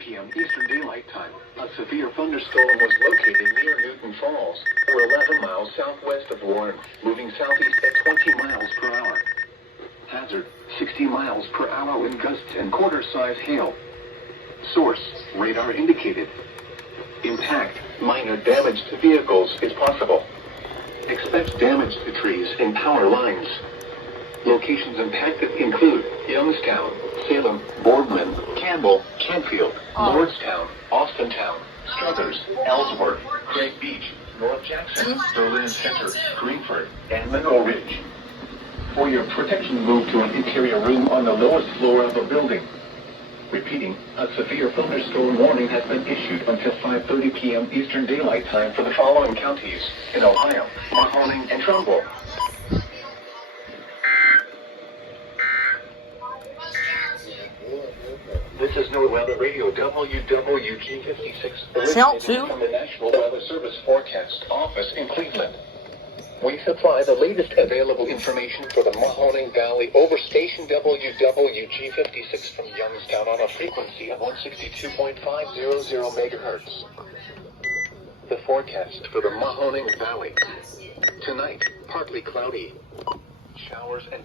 p.m. Eastern Daylight Time, a severe thunderstorm was located near Newton Falls, or 11 miles southwest of Warren, moving southeast at 20 miles per hour. Hazard, 60 miles per hour wind gusts and quarter-size hail. Source, radar indicated. Impact, minor damage to vehicles is possible. Expect damage to trees and power lines. Locations impacted include Youngstown, Salem, Boardman, Campbell, Canfield, Lordstown, Austintown, Struthers, Ellsworth, Craig Beach, North Jackson, Berlin Center, Greenford, and Mineral Ridge. For your protection, move to an interior room on the lowest floor of the building. Repeating, a severe thunderstorm warning has been issued until 5:30 p.m. Eastern Daylight Time for the following counties in Ohio: Mahoning and Trumbull. This is NOAA Weather Radio WWG56 originating from the National Weather Service Forecast Office in Cleveland. We supply the latest available information for the Mahoning Valley over station WWG56 from Youngstown on a frequency of 162.500 megahertz. The forecast for the Mahoning Valley. Tonight, partly cloudy. Showers and